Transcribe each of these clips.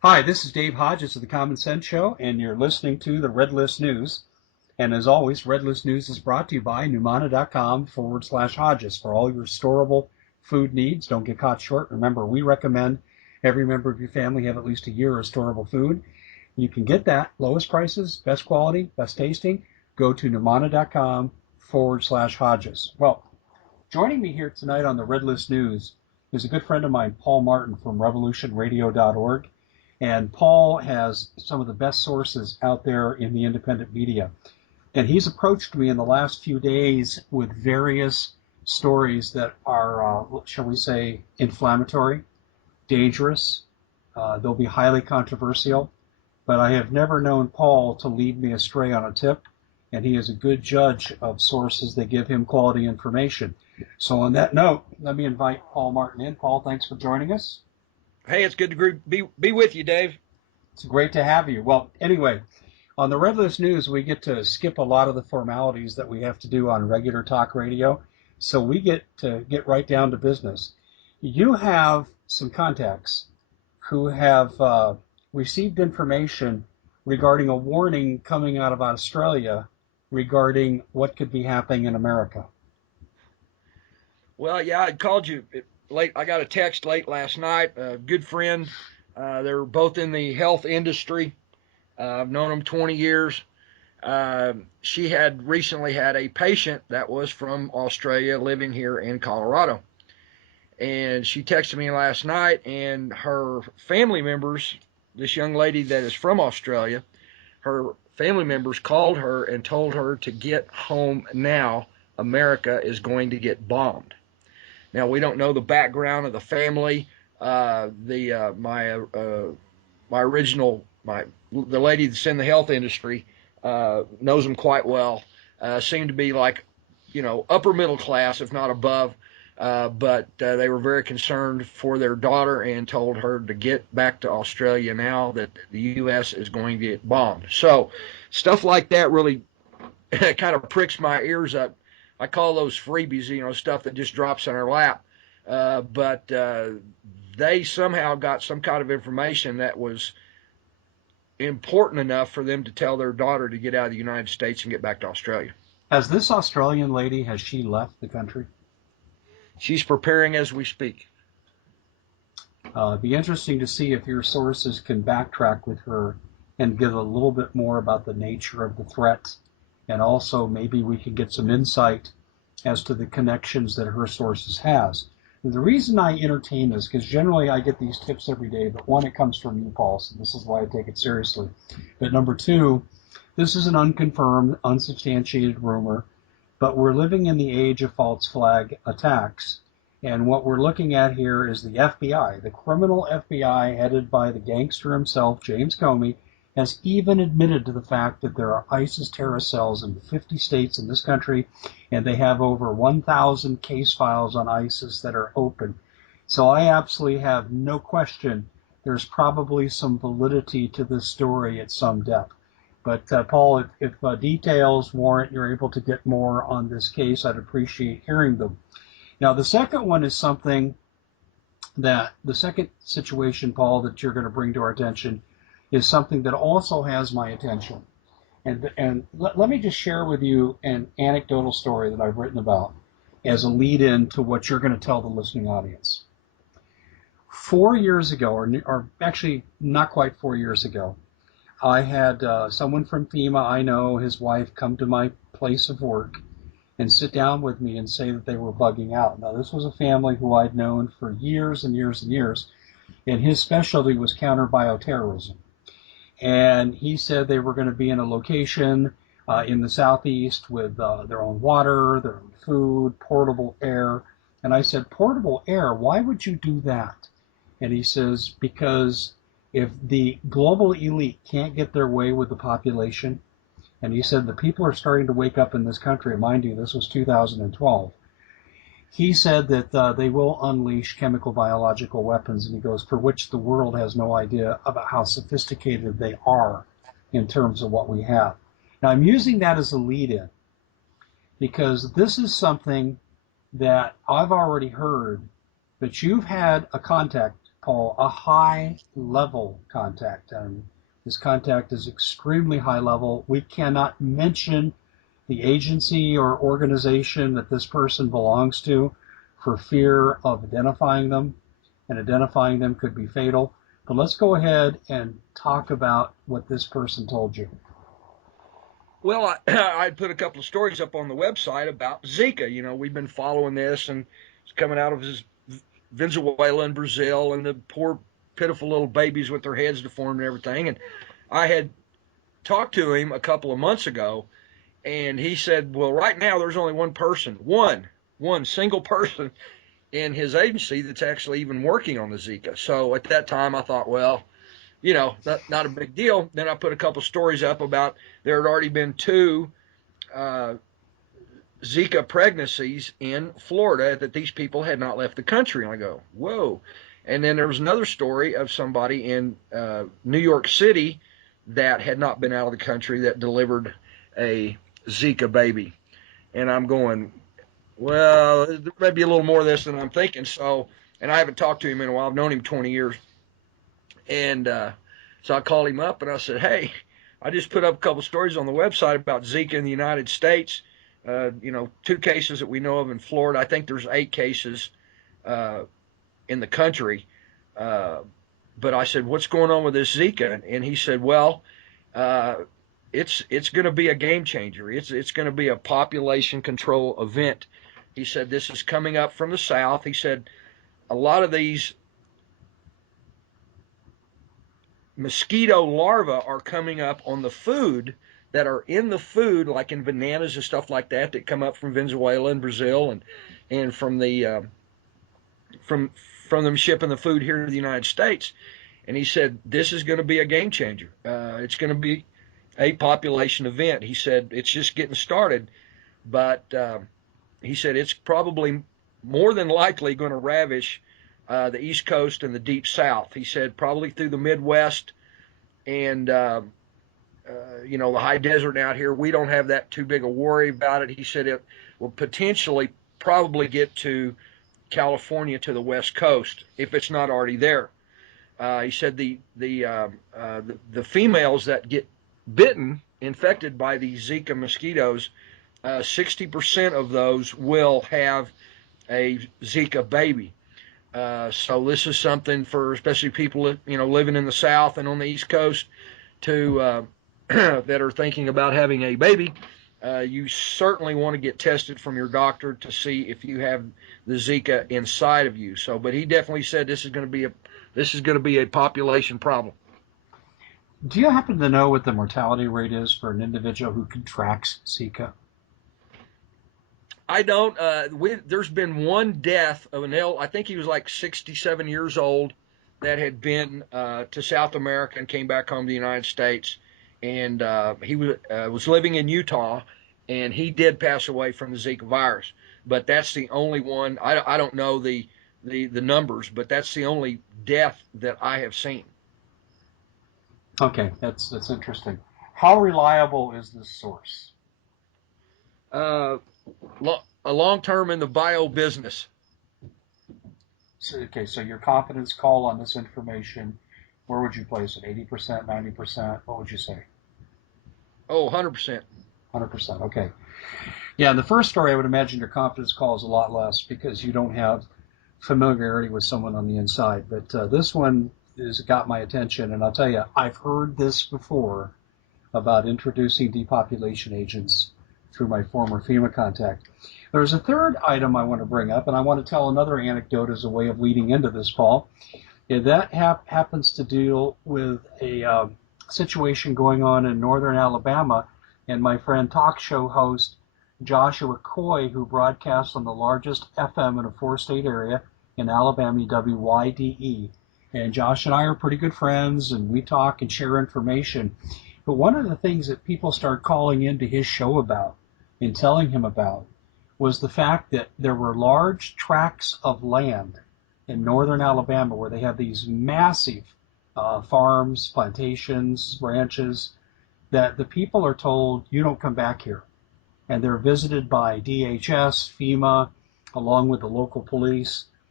Hi, this is Dave Hodges of the Common Sense Show, and you're listening to the Red List News. And as always, Red List News is brought to you by Numana.com/Hodges for all your storable food needs. Don't get caught short. Remember, we recommend every member of your family have at least a year of storable food. You can get that, lowest prices, best quality, best tasting. Go to Numana.com/Hodges. Well, joining me here tonight on the Red List News is a good friend of mine, Paul Martin from revolutionradio.org. And Paul has some of the best sources out there in the independent media. And he's approached me in the last few days with various stories that are, shall we say, inflammatory, dangerous. They'll be highly controversial. But I have never known Paul to lead me astray on a tip. And he is a good judge of sources that give him quality information. So on that note, let me invite Paul Martin in. Paul, thanks for joining us. Hey, it's good to be with you, Dave. It's great to have you. Well, anyway, on the Red List News, we get to skip a lot of the formalities that we have to do on regular talk radio. So we get to get right down to business. You have some contacts who have received information regarding a warning coming out of Australia regarding what could be happening in America. Well, yeah, I called you late. I got a text late last night. A good friend. They're both in the health industry. I've known them 20 years. She had recently had a patient that was from Australia living here in Colorado. And she texted me last night, and her family members, this young lady that is from Australia, her family members called her and told her to get home now. America is going to get bombed. Now, we don't know the background of the family. The lady that's in the health industry knows them quite well. Seemed to be like, upper middle class, if not above. But they were very concerned for their daughter and told her to get back to Australia now that the U.S. is going to get bombed. So stuff like that really kind of pricks my ears up. I call those freebies, stuff that just drops in our lap. But they somehow got some kind of information that was important enough for them to tell their daughter to get out of the United States and get back to Australia. Has this Australian lady, has she left the country? She's preparing as we speak. It'd be interesting to see if your sources can backtrack with her and give a little bit more about the nature of the threat. And also maybe we can get some insight as to the connections that her sources has. And the reason I entertain this, because generally I get these tips every day, but one, it comes from you, Paul, so this is why I take it seriously. But number two, this is an unconfirmed, unsubstantiated rumor, but we're living in the age of false flag attacks. And what we're looking at here is the FBI, the criminal FBI headed by the gangster himself, James Comey, has even admitted to the fact that there are ISIS terrorist cells in 50 states in this country, and they have over 1,000 case files on ISIS that are open. So I absolutely have no question there's probably some validity to this story at some depth. But Paul, if details warrant you're able to get more on this case, I'd appreciate hearing them. Now, the second one is something that, the second situation, Paul, that you're going to bring to our attention is something that also has my attention. And let me just share with you an anecdotal story that I've written about as a lead-in to what you're going to tell the listening audience. 4 years ago, or actually not quite 4 years ago, I had someone from FEMA I know, his wife, come to my place of work and sit down with me and say that they were bugging out. Now, this was a family who I'd known for years and years and years, and his specialty was counter-bioterrorism. And he said they were going to be in a location in the southeast with their own water, their own food, portable air. And I said, portable air, why would you do that? And he says, because if the global elite can't get their way with the population, and he said the people are starting to wake up in this country, mind you, this was 2012, he said that they will unleash chemical biological weapons, and he goes, for which the world has no idea about how sophisticated they are in terms of what we have. Now, I'm using that as a lead-in because this is something that I've already heard that you've had a contact Paul, a high level contact. And this contact is extremely high level. We cannot mention the agency or organization that this person belongs to for fear of identifying them, and identifying them could be fatal. But let's go ahead and talk about what this person told you. Well, I'd put a couple of stories up on the website about Zika. We've been following this, and it's coming out of Venezuela and Brazil, and the poor, pitiful little babies with their heads deformed and everything. And I had talked to him a couple of months ago, and he said, well, right now there's only one person, one single person in his agency that's actually even working on the Zika. So at that time, I thought, well, not a big deal. Then I put a couple stories up about there had already been two uh, Zika pregnancies in Florida that these people had not left the country. And I go, whoa. And then there was another story of somebody in New York City that had not been out of the country that delivered a Zika baby. And I'm going, well, there may be a little more of this than I'm thinking. So, and I haven't talked to him in a while. I've known him 20 years. And so I called him up and I said, hey, I just put up a couple stories on the website about Zika in the United States. Two cases that we know of in Florida. I think there's 8 cases in the country. But I said, what's going on with this Zika? And he said, well, it's going to be a game changer. It's going to be a population control event. He said, this is coming up from the south. He said, a lot of these mosquito larvae are coming up on the food that are in the food, like in bananas and stuff like that, that come up from Venezuela and Brazil, and from the from them shipping the food here to the United States. And he said this is going to be a game changer. It's going to be a population event. He said it's just getting started, but he said it's probably more than likely going to ravish the East Coast and the Deep South. He said probably through the Midwest and the high desert out here. We don't have that too big a worry about it. He said it will potentially probably get to California to the West Coast if it's not already there. He said the females that get bitten, infected by these Zika mosquitoes, 60% of those will have a Zika baby. So this is something for especially people living in the South and on the East Coast to that are thinking about having a baby. You certainly want to get tested from your doctor to see if you have the Zika inside of you. So, but he definitely said this is going to be a population problem. Do you happen to know what the mortality rate is for an individual who contracts Zika? I don't. There's been one death of an I think he was like 67 years old that had been to South America and came back home to the United States, and he was living in Utah, and he did pass away from the Zika virus. But that's the only one. I don't know the numbers, but that's the only death that I have seen. Okay, that's interesting. How reliable is this source? Uh, a long term in the bio business. So your confidence call on this information, where would you place it? 80%, 90%? What would you say? Oh, 100%. 100%. Okay. Yeah, the first story, I would imagine your confidence call is a lot less because you don't have familiarity with someone on the inside. But this one has got my attention, and I'll tell you, I've heard this before about introducing depopulation agents through my former FEMA contact. There's a third item I want to bring up, and I want to tell another anecdote as a way of leading into this, Paul. That happens to deal with a situation going on in northern Alabama, and my friend talk show host Joshua Coy, who broadcasts on the largest FM in a 4-state area in Alabama, WYDE. And Josh and I are pretty good friends, and we talk and share information. But one of the things that people started calling into his show about and telling him about was the fact that there were large tracts of land in northern Alabama where they have these massive farms, plantations, ranches, that the people are told, you don't come back here. And they're visited by DHS, FEMA, along with the local police.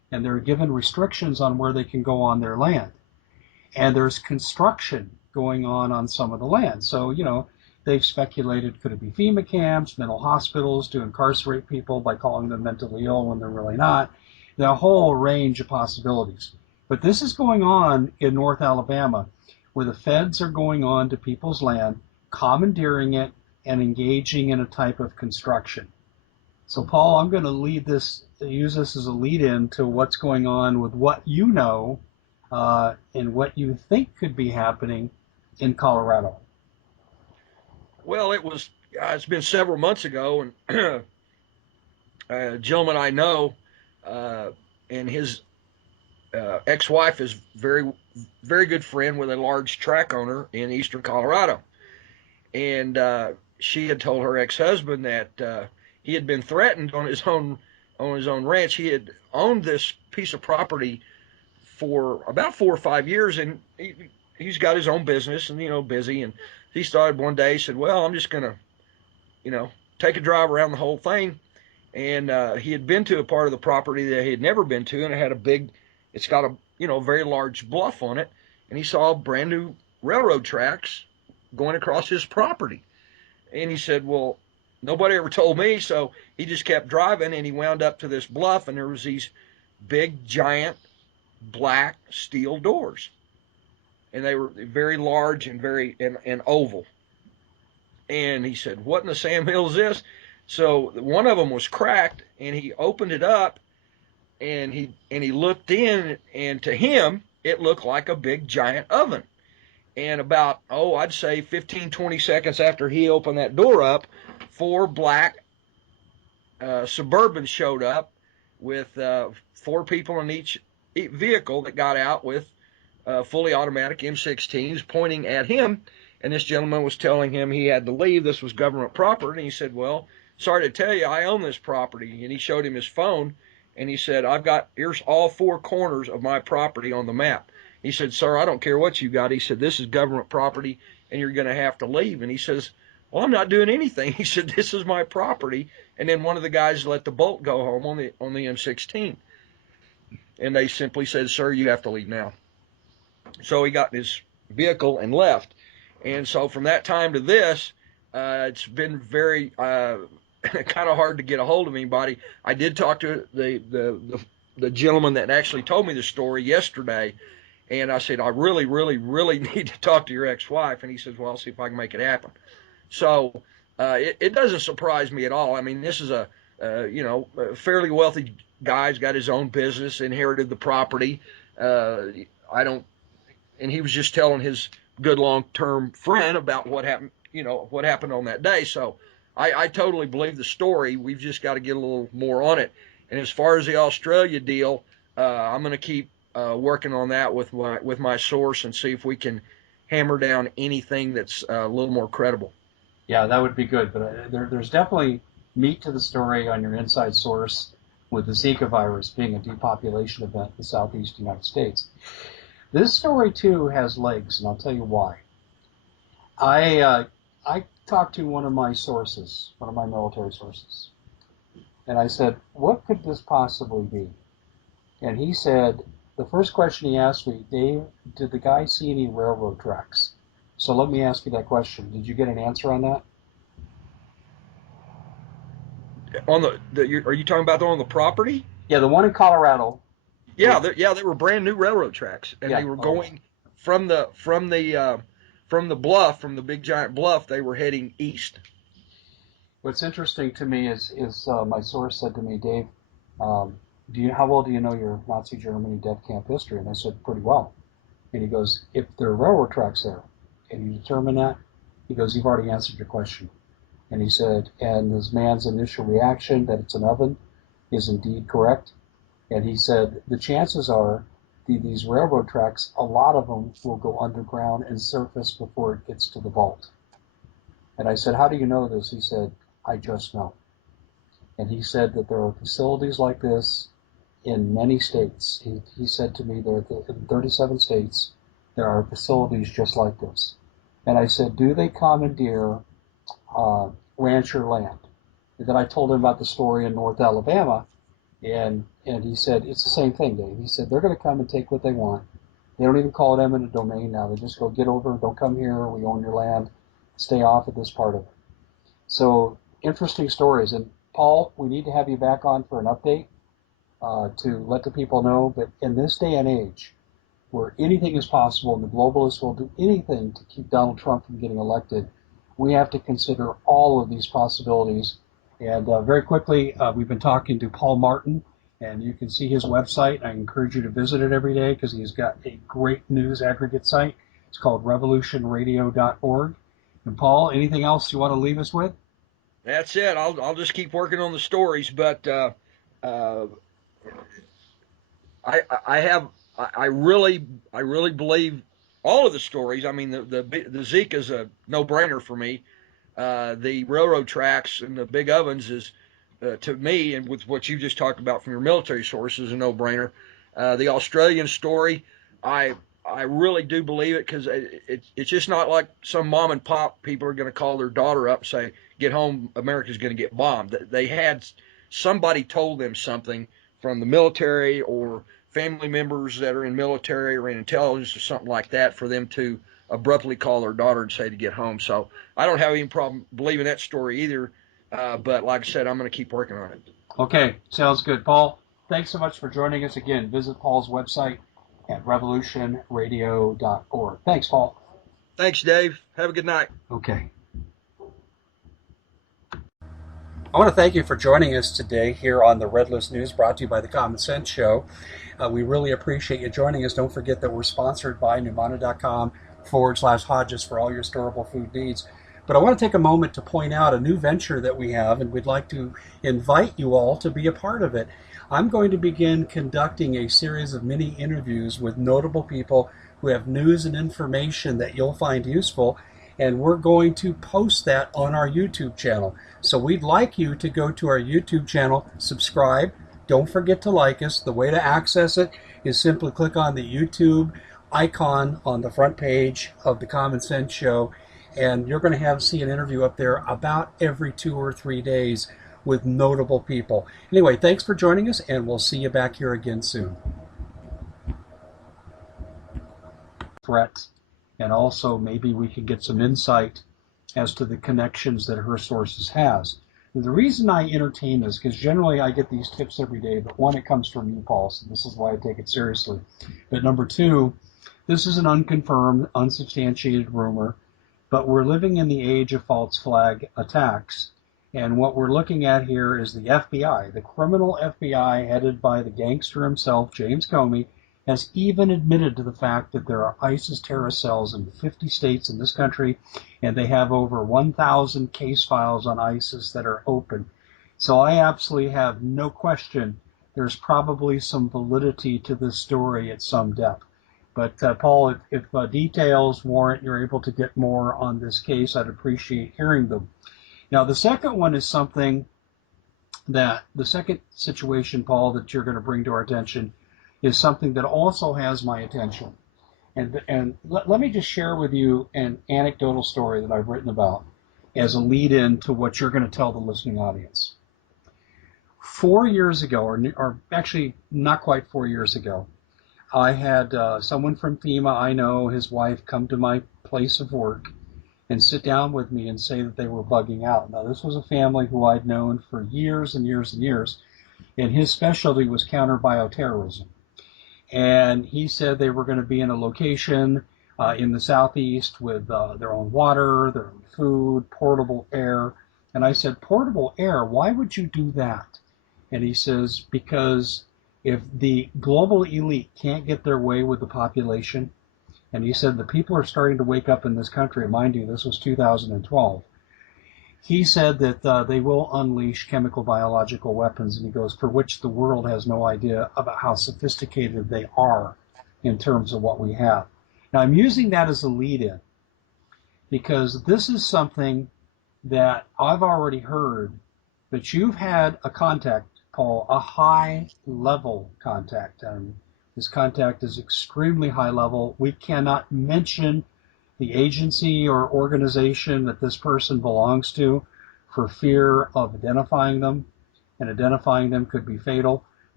and they're given restrictions on where they can go on their land. And there's construction going on some of the land. So, they've speculated, could it be FEMA camps, mental hospitals to incarcerate people by calling them mentally ill when they're really not? The whole range of possibilities. But this is going on in North Alabama, where the feds are going on to people's land, commandeering it, and engaging in a type of construction. So, Paul, I'm going to use this as a lead-in to what's going on with what you know and what you think could be happening in Colorado. Well, it's been several months ago, and a gentleman I know, and his ex-wife is very, very good friend with a large track owner in eastern Colorado, and she had told her ex-husband that he had been threatened on his own ranch. He had owned this piece of property for about 4 or 5 years, and he's got his own business and busy. And he started one day. He said, "Well, I'm just gonna you know take a drive around the whole thing." And he had been to a part of the property that he had never been to, and it's got a very large bluff on it, and he saw brand new railroad tracks going across his property. And he said, "Well, nobody ever told me." So he just kept driving, and he wound up to this bluff, and there was these big, giant, black steel doors, and they were very large and very and oval. And he said, "What in the Sam Hill is this?" So one of them was cracked, and he opened it up, and he looked in, and to him it looked like a big giant oven. And about, I'd say 15, 20 seconds after he opened that door up, four black Suburbans showed up with four people in each vehicle that got out with fully automatic M16s pointing at him. And this gentleman was telling him he had to leave. This was government property. And he said, "Well, sorry to tell you, I own this property." And he showed him his phone, and he said, here's all four corners of my property on the map. He said, "Sir, I don't care what you got." He said, "This is government property, and you're going to have to leave." And he says, "Well, I'm not doing anything." He said, "This is my property." And then one of the guys let the bolt go home on the M16. And they simply said, "Sir, you have to leave now." So he got in his vehicle and left. And so from that time to this, it's been very kind of hard to get a hold of anybody. I did talk to the gentleman that actually told me the story yesterday, and I said, "I really, really, really need to talk to your ex-wife." And he says, "Well, I'll see if I can make it happen." So it doesn't surprise me at all. I mean, this is a fairly wealthy guy. He's got his own business, inherited the property. I don't, and he was just telling his good long-term friend about what happened on that day. So I totally believe the story. We've just got to get a little more on it. And as far as the Australia deal, I'm going to keep working on that with my source and see if we can hammer down anything that's a little more credible. Yeah, that would be good. But there's definitely meat to the story on your inside source with the Zika virus being a depopulation event in the southeast United States. This story, too, has legs, and I'll tell you why. I talked to one of my sources, one of my military sources, and I said, "What could this possibly be?" And he said, the first question he asked me, "Dave, did the guy see any railroad tracks?" So let me ask you that question. Did you get an answer on that? Are you talking about on the property? Yeah, the one in Colorado. Yeah, they were brand new railroad tracks, and Yeah. they were Oh. going from the bluff, from the big giant bluff. They were heading east. What's interesting to me is my source said to me, "Dave, how well do you know your Nazi Germany death camp history?" And I said, "Pretty well." And he goes, "If there are railroad tracks there, can you determine that?" He goes, "You've already answered your question." And he said, and this man's initial reaction that it's an oven is indeed correct. And he said, the chances are these railroad tracks, a lot of them will go underground and surface before it gets to the vault. And I said, "How do you know this?" He said, "I just know." And he said that there are facilities like this in many states. He said to me there in 37 states, there are facilities just like this. And I said, "Do they commandeer rancher land?" And then I told him about the story in North Alabama And he said, it's the same thing, Dave. He said, they're going to come and take what they want. They don't even call it eminent domain now. They just go, get over, don't come here, we own your land, stay off of this part of it. So, interesting stories. And Paul, we need to have you back on for an update to let the people know. But in this day and age, where anything is possible and the globalists will do anything to keep Donald Trump from getting elected, we have to consider all of these possibilities. And very quickly, we've been talking to Paul Martin, and you can see his website. I encourage you to visit it every day because he's got a great news aggregate site. It's called revolutionradio.org. And Paul, anything else you want to leave us with? That's it. I'll just keep working on the stories, but uh, I have I really believe all of the stories. I mean, the Zika is a no brainer for me. The railroad tracks and the big ovens is to me, and with what you just talked about from your military sources, a no brainer. The Australian story, I I really do believe it because it's just not like some mom and pop people are going to call their daughter up and say, "Get home, America's going to get bombed." They had somebody told them something from the military or family members that are in military or in intelligence or something like that for them to abruptly call their daughter and say to get home. So I don't have any problem believing that story either. But like I said, I'm going to keep working on it. Okay, sounds good. Paul, thanks so much for joining us again. Visit Paul's website at revolutionradio.org. Thanks, Paul. Thanks, Dave. Have a good night. Okay. I want to thank you for joining us today here on the Red List News brought to you by the Common Sense Show. We really appreciate you joining us. Don't forget that we're sponsored by Numana.com/Hodges for all your storable food needs. But I want to take a moment to point out a new venture that we have, and we'd like to invite you all to be a part of it. I'm going to begin conducting a series of mini interviews with notable people who have news and information that you'll find useful, and we're going to post that on our YouTube channel. So we'd like you to go to our YouTube channel, subscribe. Don't forget to like us. The way to access it is simply click on the YouTube icon on the front page of the Common Sense Show, and you're going to see an interview up there about every 2 or 3 days with notable people. Anyway, thanks for joining us, and we'll see you back here again soon. Threats, and also maybe we can get some insight as to the connections that her sources has. And the reason I entertain this, because generally I get these tips every day, but one, it comes from you, Paul, so this is why I take it seriously. But number two, this is an unconfirmed, unsubstantiated rumor, but we're living in the age of false flag attacks. And what we're looking at here is the FBI, the criminal FBI headed by the gangster himself, James Comey, has even admitted to the fact that there are ISIS terrorist cells in 50 states in this country, and they have over 1,000 case files on ISIS that are open. So I absolutely have no question there's probably some validity to this story at some depth. But Paul, if details warrant you're able to get more on this case, I'd appreciate hearing them. Now, the second one is something that, the second situation, Paul, that you're going to bring to our attention is something that also has my attention. And let me just share with you an anecdotal story that I've written about as a lead-in to what you're going to tell the listening audience. 4 years ago, or actually not quite 4 years ago, I had someone from FEMA I know, his wife, come to my place of work and sit down with me and say that they were bugging out. Now, this was a family who I'd known for years and years and years, and his specialty was counter-bioterrorism. And he said they were going to be in a location in the southeast with their own water, their own food, portable air. And I said, portable air, why would you do that? And he says, because if the global elite can't get their way with the population, and he said the people are starting to wake up in this country, and mind you, this was 2012, he said that they will unleash chemical biological weapons, and he goes, for which the world has no idea about how sophisticated they are in terms of what we have. Now, I'm using that as a lead-in because this is something that I've already heard, but you've had a contact, Paul, a high-level contact, and this contact is extremely high level. We cannot mention the agency or organization that this person belongs to for fear of identifying them, and identifying them could be fatal.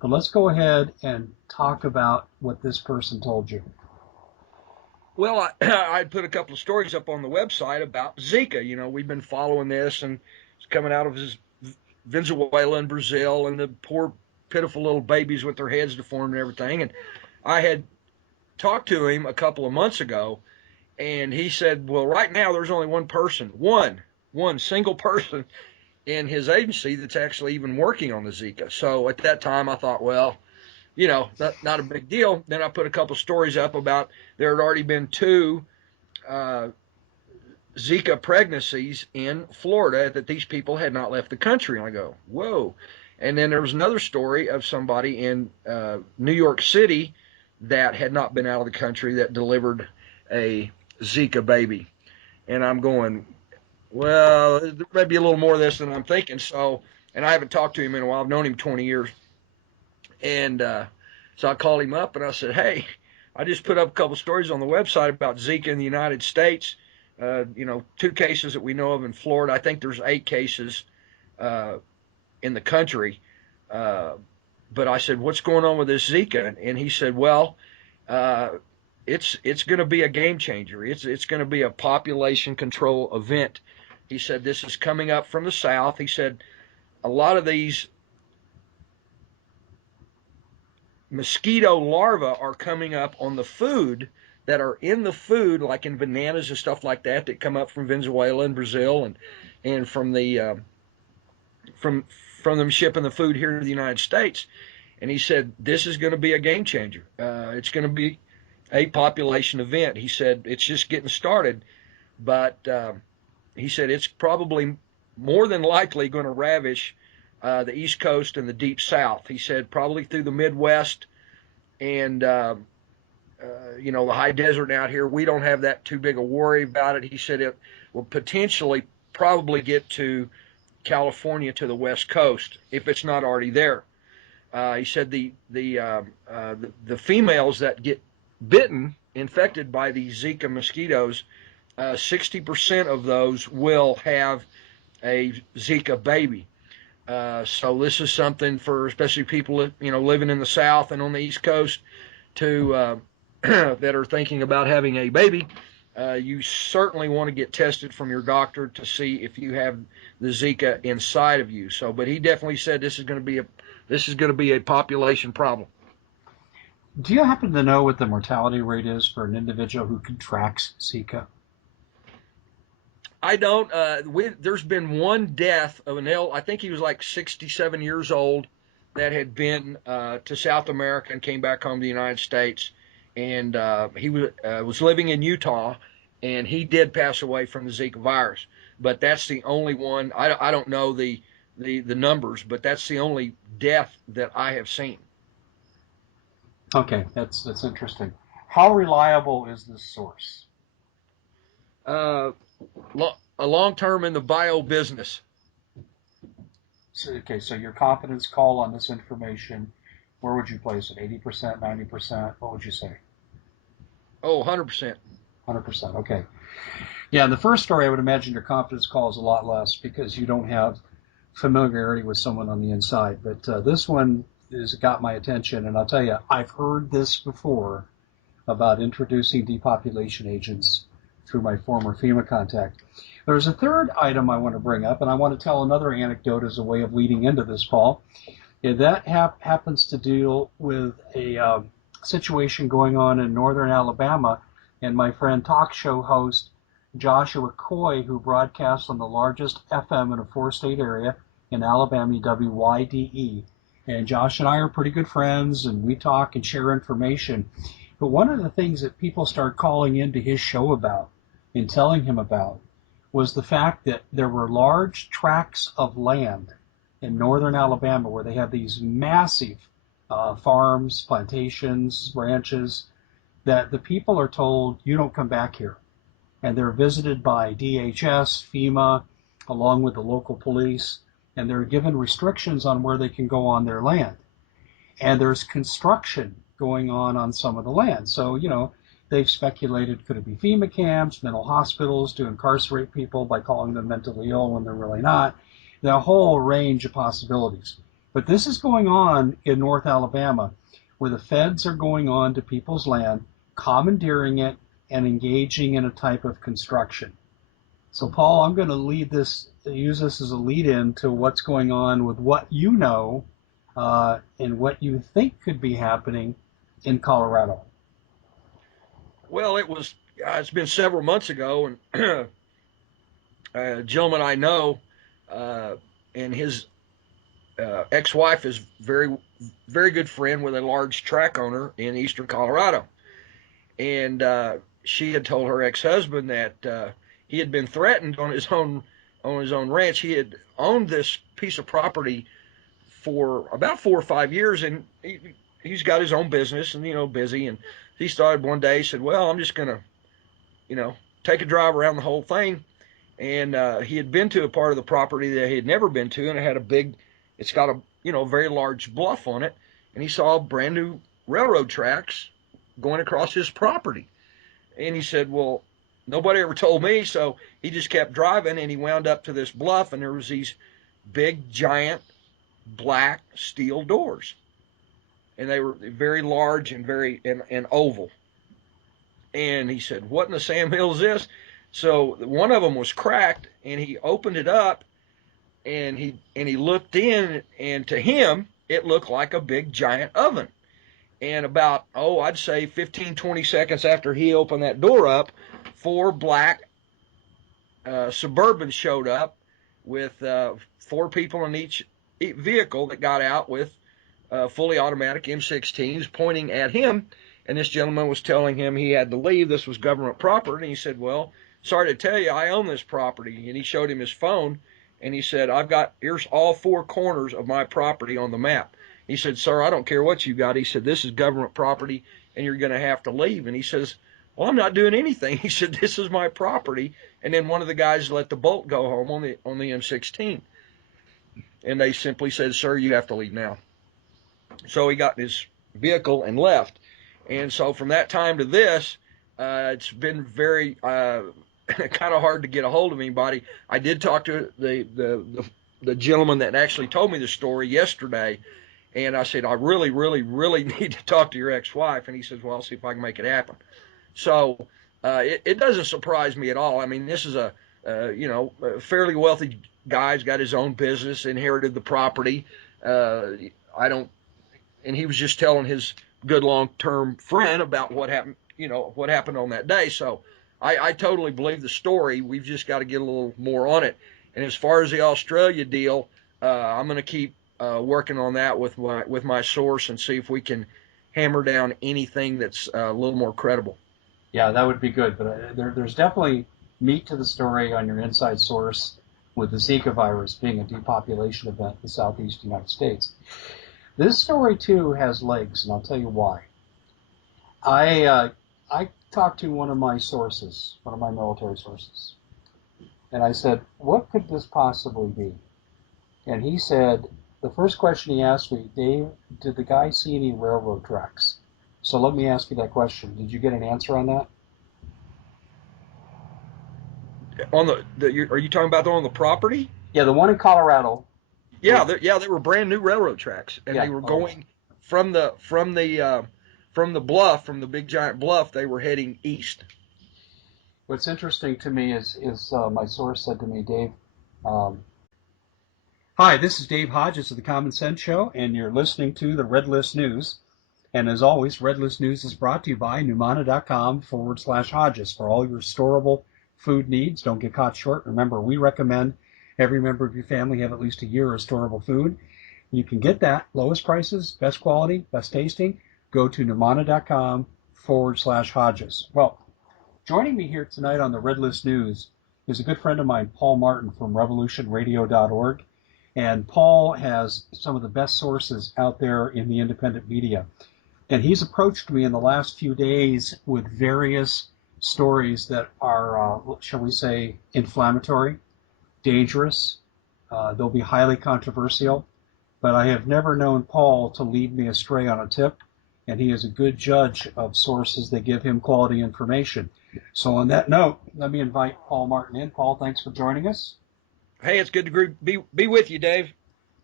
But let's go ahead and talk about what this person told you. Well, I put a couple of stories up on the website about Zika. We've been following this, and it's coming out of Venezuela and Brazil, and the poor, pitiful little babies with their heads deformed and everything. And I had talked to him a couple of months ago, and he said, "Well, right now there's only one person, one single person in his agency that's actually even working on the Zika." So at that time, I thought, well, not a big deal. Then I put a couple stories up about there had already been two uh, Zika pregnancies in Florida that these people had not left the country. And I go, whoa. And then there was another story of somebody in New York City that had not been out of the country that delivered a Zika baby. And I'm going, well, there may be a little more of this than I'm thinking. So, and I haven't talked to him in a while. I've known him 20 years. And so I called him up and I said, hey, I just put up a couple stories on the website about Zika in the United States. Two cases that we know of in Florida. I think there's 8 cases in the country. But I said, what's going on with this Zika? And he said, well, it's going to be a game changer. It's going to be a population control event. He said this is coming up from the south. He said a lot of these mosquito larvae are coming up on the food that are in the food, like in bananas and stuff like that, that come up from Venezuela and Brazil, and from from them shipping the food here to the United States. And he said this is going to be a game changer. It's going to be a population event. He said it's just getting started, but he said it's probably more than likely going to ravish the East Coast and the Deep South. He said probably through the Midwest and the high desert out here. We don't have that too big a worry about it. He said it will potentially probably get to California to the West Coast if it's not already there. He said the females that get bitten, infected by these Zika mosquitoes, 60% of those will have a Zika baby. So this is something for especially people living in the South and on the East Coast to that are thinking about having a baby. You certainly want to get tested from your doctor to see if you have the Zika inside of you. So, but he definitely said this is going to be a population problem. Do you happen to know what the mortality rate is for an individual who contracts Zika? I don't. There's been one death of an I think he was like 67 years old that had been to South America and came back home to the United States, and he was living in Utah, and he did pass away from the Zika virus. But that's the only one. I don't know the numbers, but that's the only death that I have seen. Okay, that's interesting. How reliable is this source? Uh, a long term in the bio business. So your confidence call on this information, where would you place it? 80%, 90%? What would you say? Oh, 100%. 100%. Okay. Yeah, in the first story, I would imagine your confidence call is a lot less because you don't have familiarity with someone on the inside. But this one has got my attention, and I'll tell you, I've heard this before about introducing depopulation agents through my former FEMA contact. There's a third item I want to bring up, and I want to tell another anecdote as a way of leading into this, Paul. And that happens to deal with a situation going on in northern Alabama, and my friend talk show host Joshua Coy, who broadcasts on the largest FM in a 4-state area in Alabama, WYDE. And Josh and I are pretty good friends, and we talk and share information. But one of the things that people start calling into his show about and telling him about was the fact that there were large tracts of land in northern Alabama where they have these massive farms, plantations, ranches, that the people are told, you don't come back here. And they're visited by DHS, FEMA, along with the local police, and they're given restrictions on where they can go on their land. And there's construction going on some of the land. So, they've speculated, could it be FEMA camps, mental hospitals to incarcerate people by calling them mentally ill when they're really not? The whole range of possibilities. But this is going on in North Alabama, where the feds are going on to people's land, commandeering it, and engaging in a type of construction. So, Paul, I'm going to use this as a lead-in to what's going on with what you know and what you think could be happening in Colorado. Well, it's been several months ago, and a gentleman I know, and his ex-wife is very good friend with a large track owner in eastern Colorado, and she had told her ex-husband that he had been threatened on his own ranch. He had owned this piece of property for about 4 or 5 years, and he's got his own business and busy. And he started one day. He said, "Well, I'm just gonna you know take a drive around the whole thing." And he had been to a part of the property that he had never been to, and it's got a very large bluff on it, and he saw brand new railroad tracks going across his property. And he said, "Well, nobody ever told me." So he just kept driving, and he wound up to this bluff, and there was these big, giant, black steel doors, and they were very large and and oval. And he said, "What in the Sam Hill is this?" So one of them was cracked, and he opened it up, and he looked in, and to him it looked like a big giant oven. And about, I'd say 15-20 seconds after he opened that door up, four black Suburbans showed up with four people in each vehicle that got out with fully automatic M16s pointing at him. And this gentleman was telling him he had to leave. This was government property. And he said, "Well, sorry to tell you, I own this property." And he showed him his phone, and he said, here's all four corners of my property on the map. He said, "Sir, I don't care what you got." He said, "This is government property, and you're going to have to leave." And he says, "Well, I'm not doing anything." He said, "This is my property." And then one of the guys let the bolt go home on the M16. And they simply said, "Sir, you have to leave now." So he got in his vehicle and left. And so from that time to this, it's been very kind of hard to get a hold of anybody. I did talk to the gentleman that actually told me the story yesterday, and I said, "I really, really, really need to talk to your ex-wife." And he says, "Well, I'll see if I can make it happen." So it doesn't surprise me at all. I mean, this is a fairly wealthy guy. He's got his own business, inherited the property. I don't, and he was just telling his good long-term friend about what happened on that day. So I totally believe the story. We've just got to get a little more on it. And as far as the Australia deal, I'm going to keep working on that with my source and see if we can hammer down anything that's a little more credible. Yeah, that would be good. But there's definitely meat to the story on your inside source with the Zika virus being a depopulation event in the southeast United States. This story, too, has legs, and I'll tell you why. I talked to one of my sources, one of my military sources, and I said, "What could this possibly be?" And he said, the first question he asked me, "Dave, did the guy see any railroad tracks?" So let me ask you that question. Did you get an answer on that? Are you talking about on the property? Yeah, the one in Colorado. Yeah, they were brand new railroad tracks, and Yeah. they were Oh. going from the bluff, from the big giant bluff. They were heading east. What's interesting to me is my source said to me, "Dave, um, hi, this is Dave Hodges of the Common Sense Show, and you're listening to the Red List News. And as always, Red List News is brought to you by Numana.com/Hodges for all your storable food needs. Don't get caught short. Remember, we recommend every member of your family have at least a year of storable food. You can get that, lowest prices, best quality, best tasting. Go to Numana.com/Hodges. Well, joining me here tonight on the Red List News is a good friend of mine, Paul Martin from revolutionradio.org. And Paul has some of the best sources out there in the independent media. And he's approached me in the last few days with various stories that are, shall we say, inflammatory, dangerous. They'll be highly controversial. But I have never known Paul to lead me astray on a tip, and he is a good judge of sources that give him quality information. So on that note, let me invite Paul Martin in. Paul, thanks for joining us. Hey, it's good to be with you, Dave.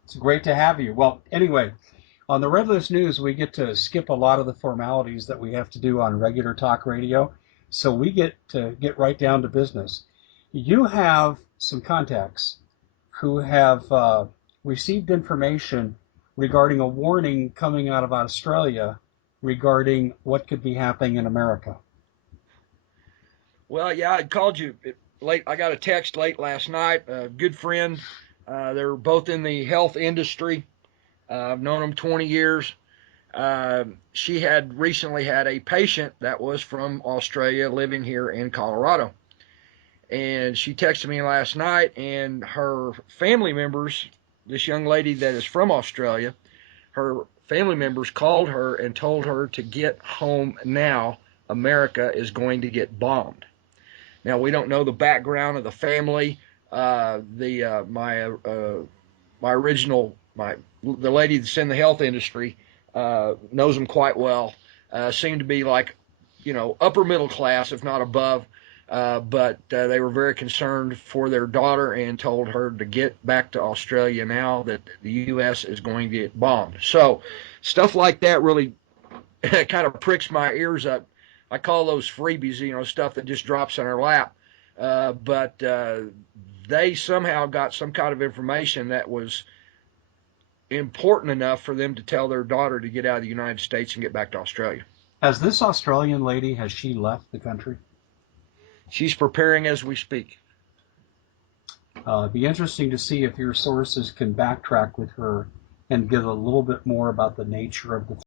It's great to have you. Well, anyway, on the Red List News, we get to skip a lot of the formalities that we have to do on regular talk radio. So we get to get right down to business. You have some contacts who have received information regarding a warning coming out of Australia regarding what could be happening in America. Well, yeah, I called you late. I got a text late last night. A good friend. They're both in the health industry. I've known them 20 years. She had recently had a patient that was from Australia living here in Colorado. And she texted me last night, and her family members, this young lady that is from Australia, her family members called her and told her to get home now. America is going to get bombed. Now we don't know the background of the family. The my original the lady that's in the health industry knows them quite well. Seemed to be like upper middle class, if not above. But they were very concerned for their daughter and told her to get back to Australia now that the U.S. is going to get bombed. So stuff like that really kind of pricks my ears up. I call those freebies, stuff that just drops in our lap. But they somehow got some kind of information that was important enough for them to tell their daughter to get out of the United States and get back to Australia. Has this Australian lady, has she left the country? She's preparing as we speak. It'd be interesting to see if your sources can backtrack with her and get a little bit more about the nature of the